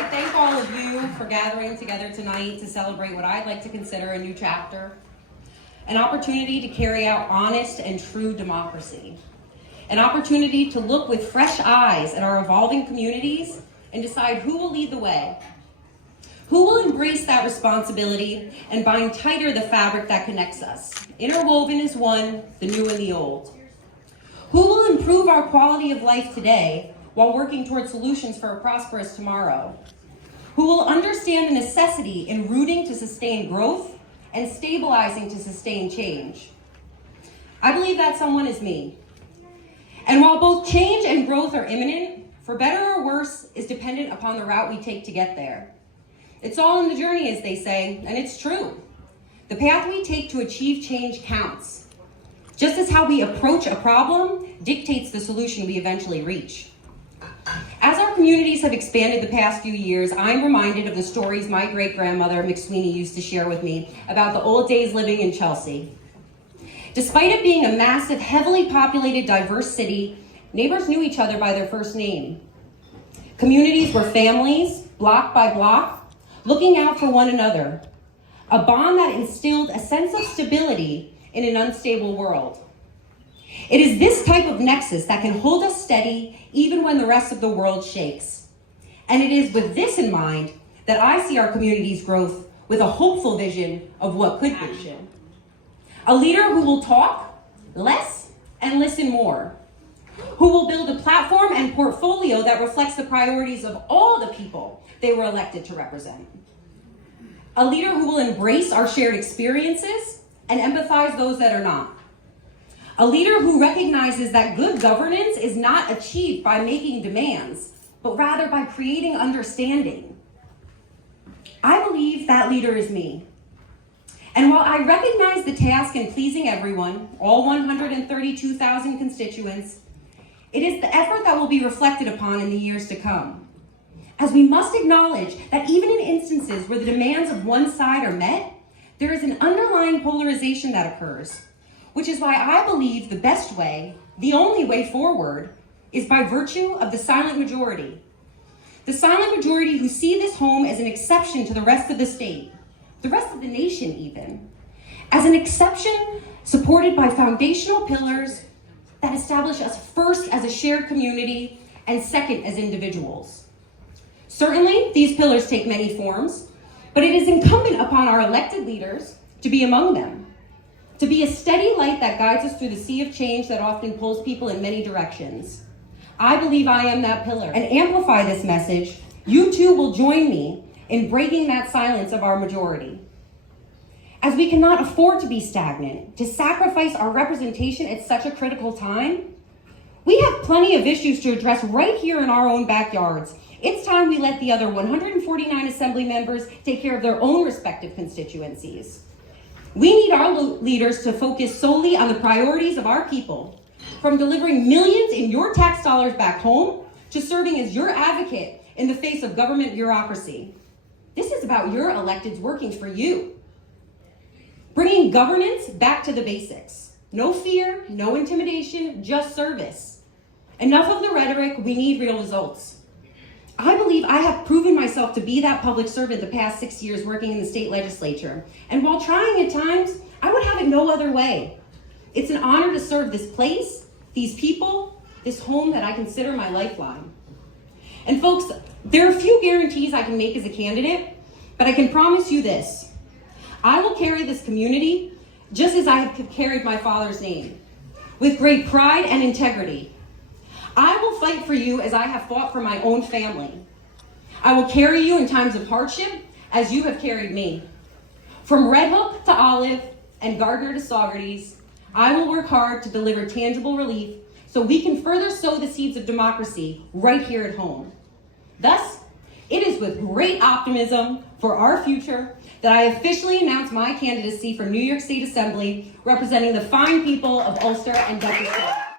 I thank all of you for gathering together tonight to celebrate what I'd like to consider a new chapter, an opportunity to carry out honest and true democracy, an opportunity to look with fresh eyes at our evolving communities and decide who will lead the way, who will embrace that responsibility and bind tighter the fabric that connects us, interwoven as one, the new and the old, who will improve our quality of life today while working towards solutions for a prosperous tomorrow, who will understand the necessity in rooting to sustain growth and stabilizing to sustain change. I believe that someone is me. And while both change and growth are imminent, for better or worse is dependent upon the route we take to get there. It's all in the journey, as they say, and it's true. The path we take to achieve change counts, just as how we approach a problem dictates the solution we eventually reach. As our communities have expanded the past few years, I'm reminded of the stories my great-grandmother McSweeney used to share with me about the old days living in Chelsea. Despite it being a massive, heavily populated, diverse city, neighbors knew each other by their first name. Communities were families, block by block, looking out for one another, a bond that instilled a sense of stability in an unstable world. It is this type of nexus that can hold us steady even when the rest of the world shakes. And it is with this in mind that I see our community's growth with a hopeful vision of what could be. A leader who will talk less and listen more, who will build a platform and portfolio that reflects the priorities of all the people they were elected to represent. A leader who will embrace our shared experiences and empathize those that are not. A leader who recognizes that good governance is not achieved by making demands, but rather by creating understanding. I believe that leader is me. And while I recognize the task in pleasing everyone, all 132,000 constituents, it is the effort that will be reflected upon in the years to come. As we must acknowledge that even in instances where the demands of one side are met, there is an underlying polarization that occurs, which is why I believe the best way, the only way forward, is by virtue of the silent majority. The silent majority who see this home as an exception to the rest of the state, the rest of the nation even, as an exception supported by foundational pillars that establish us first as a shared community and second as individuals. Certainly, these pillars take many forms, but it is incumbent upon our elected leaders to be among them, to be a steady light that guides us through the sea of change that often pulls people in many directions. I believe I am that pillar, and amplify this message. You too will join me in breaking that silence of our majority. As we cannot afford to be stagnant, to sacrifice our representation at such a critical time, we have plenty of issues to address right here in our own backyards. It's time we let the other 149 assembly members take care of their own respective constituencies. We need our leaders to focus solely on the priorities of our people, from delivering millions in your tax dollars back home to serving as your advocate in the face of government bureaucracy. This is about your electeds working for you. Bringing governance back to the basics. No fear, no intimidation, just service. Enough of the rhetoric, we need real results. I believe I have proven myself to be that public servant the past 6 years working in the state legislature. And while trying at times, I would have it no other way. It's an honor to serve this place, these people, this home that I consider my lifeline. And folks, there are few guarantees I can make as a candidate, but I can promise you this. I will carry this community just as I have carried my father's name, with great pride and integrity. I will fight for you as I have fought for my own family. I will carry you in times of hardship as you have carried me. From Red Hook to Olive and Gardner to Saugerties, I will work hard to deliver tangible relief so we can further sow the seeds of democracy right here at home. Thus, it is with great optimism for our future that I officially announce my candidacy for New York State Assembly, representing the fine people of Ulster and Dutchess County.